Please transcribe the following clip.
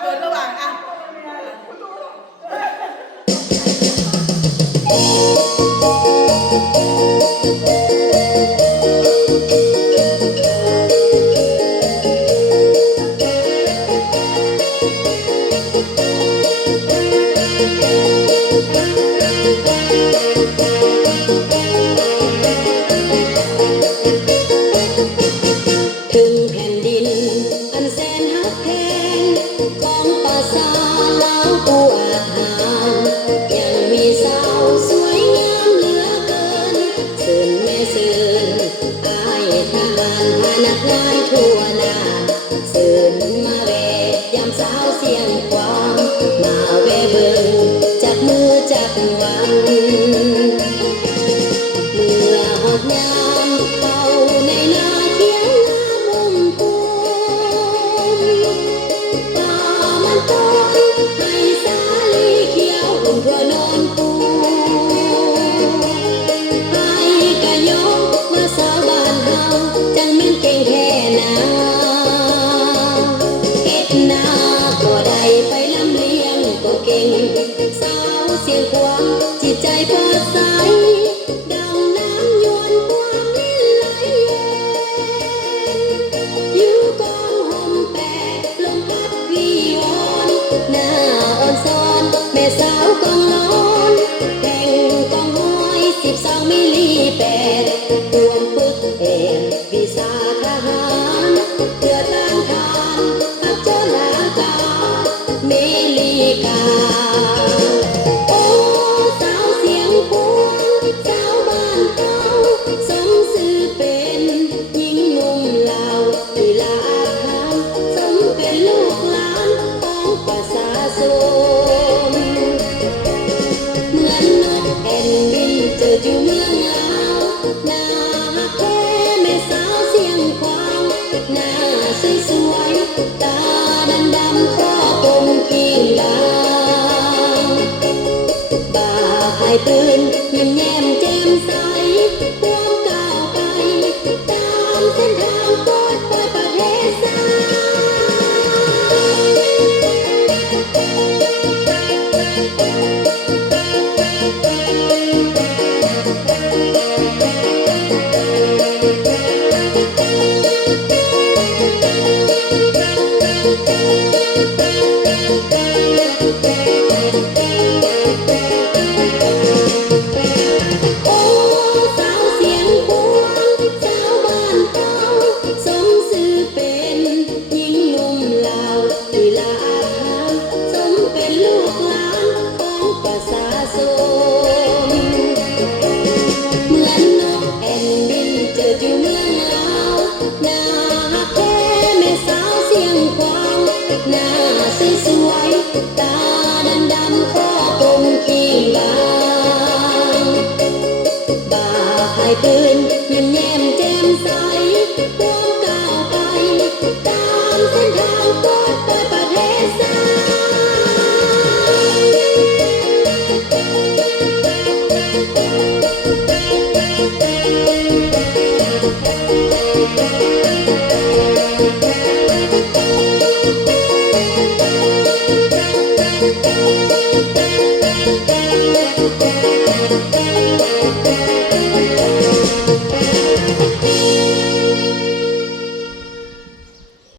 เกินระหว่างอ่ะถึงแผ่นดินอันแสนฮักแพงของป่าสาลาวผู้อาจหารยังมีสาวสวยงามเหลือเกินสื่นแม่สื่นอายทหารพานักงานทั่วหน้าสื่นมาเวยามสาวเสียงความมาเวเบิ่งจับมือจับหวังเมื่อหอบยามเฝ้าในนาเคียงนามุมปูป่ามันต้นให้สาลีเขียวอุ่นทั่วนอนปูให้กะยกมาสาวบ้านเฮาจังแม่นเก่งแค่นาเฮ็ดนาก็ได้ไปลำเลียงก็เก่งสาวเสียงควางจิตใจเปิดใสดังน้ำยวนความลิ้นไหลเย็นอยู่กองห่มแปดลมพัดวีวอนหน้าอ่อนซ้อนแม่สาวกองร้อนแห่งกองห้อย12มิลลิแปดรวมฝึกเอกวิชาทหารเพื่อต้านทานอับโจรอากาศเมลีกาโอ้สาวเสียงพวงสาวบ้านเฮาสมชื่อเป็นหญิงนุ่มลาวลีลาอาถรรพ์สมเป็นลูกหลานของประชาชนเหมือนนกแอ่นบินเจออยู่เมืองลาวหน้าฮักแท้แม่สาวเสียงควางหน้าสวยๆตาดำๆข้อกลมเคียงบ่าบ่าพายปืนยิ้มแย้มแจ่มใสพวงก้าวไปตามเส้นทางปลอดภัยประเทศไทโอ้สาวเสียงพวงสาวบ้านเฮาสมชื่อเป็นหญิงนุ่มลาวลีลาอาถรรพ์สมเป็นลูกหลานของประชาชนเหมือนนกแอ่นบินเจออยู่เมืองลาวหน้าฮักแท้แม่สาวเสียงควางหน้าสวยๆตาดำๆข้อกลมเคียงบ่าบ่าพายปืน